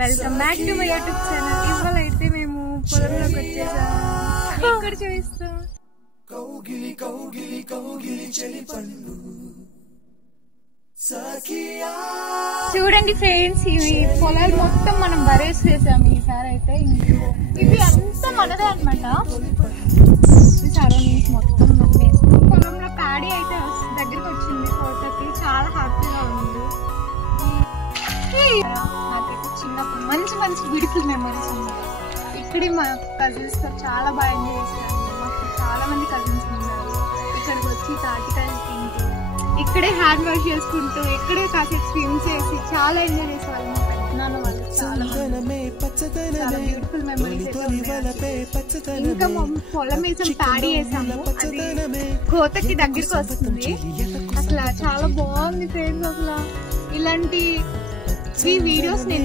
Welcome back to my YouTube channel. ఇవాళ అయితే మేము పొలంలోకి వచ్చేసాం. ఇక్కడ చూపిస్తాం. చూడండి ఫ్రెండ్స్, ఇవి పొలాలు మొత్తం మనం బరేసి వేసాము ఈసారి అయితే. ఇవి అంతా మనదే అనమాట. సరౌండింగ్స్ మొత్తం వేస్తాం. పొలంలో ప్యాడీ అయితే దగ్గరికి వచ్చింది ఫోటోకి. చాలా హ్యాపీగా ఉంది. నాకైతే చిన్నప్పుడు మంచి మంచి బ్యూటిఫుల్ మెమరీస్ ఉన్నాయి. ఇక్కడే మా కజిన్స్ తో చాలా బాగా ఎంజాయ్ చేశాను. మాకు చాలా మంది కజిన్స్ ఉన్నారు. ఇక్కడికి వచ్చి తాటికాయలు తింటూ, ఇక్కడే హ్యాండ్ వాష్ చేసుకుంటూ, ఇక్కడే కాసేపు స్విమ్ చేసి చాలా ఎంజాయ్ చేసేవాళ్ళు. మా పెద్దనాన్న వాళ్ళు చాలా బ్యూటిఫుల్ మెమరీస్. ఇంకా మా పొలం వేసాం, ప్యాడీ వేసాము. అది కోతకి దగ్గరికి వస్తుంది. అసలు చాలా బాగుంది ఫ్రెండ్స్. అసలు ఇలాంటి వీడియోస్ నేను